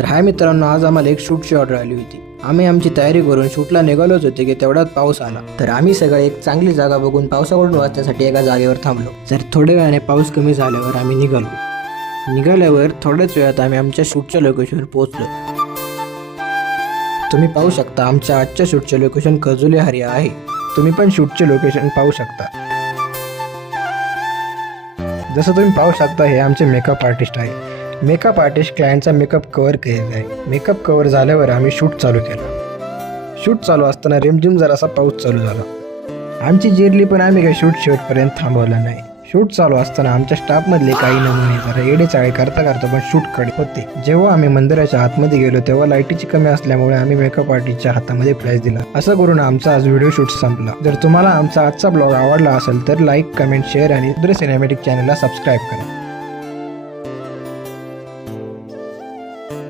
तर हाय मित्रांनो, आज आम्हाला एक शूटची ऑर्डर आली होती. आम्ही आमची तयारी करून शूटला निघालोच होते की तेवढ्यात पाऊस आला. तर आम्ही सगळे एक चांगली जागा बघून पावसाकडून वाचण्यासाठी एका जागेवर थांबलो. तर थोड्या वेळाने पाऊस कमी झाल्यावर आम्ही निघाल्यावर थोड्याच वेळात आम्ही आमच्या शूटच्या लोकेशनवर पोहोचलो. तुम्ही पाहू शकता आमच्या आजच्या शूटचे लोकेशन कजुले हरिया आहे. तुम्ही पण शूटचे लोकेशन पाहू शकता. जसं तुम्ही पाहू शकता हे आमचे मेकअप आर्टिस्ट आहे. मेकअप आर्टिस्ट क्लायंटचा मेकअप कव्हर केलेला आहे. मेकअप कव्हर झाल्यावर आम्ही शूट चालू केलं. शूट चालू असताना रिमझिम जरासा पाऊस चालू झाला. आमची जिरली पण आम्ही काही शूट शेवटपर्यंत थांबवलं नाही. शूट चालू असताना आमच्या स्टाफमधले काही नमुने जरा येडेचाळे करता पण शूटकडे होते. जेव्हा आम्ही मंदिराच्या आतमध्ये गेलो तेव्हा लाईटीची कमी असल्यामुळे आम्ही मेकअप आर्टिस्टच्या हातामध्ये फ्लॅश दिला. असं करून आमचा आज व्हिडिओ शूट संपला. जर तुम्हाला आमचा आजचा ब्लॉग आवडला असेल तर लाईक, कमेंट, शेअर आणि रुद्र सिनेमॅटिक चॅनलला सबस्क्राईब करा.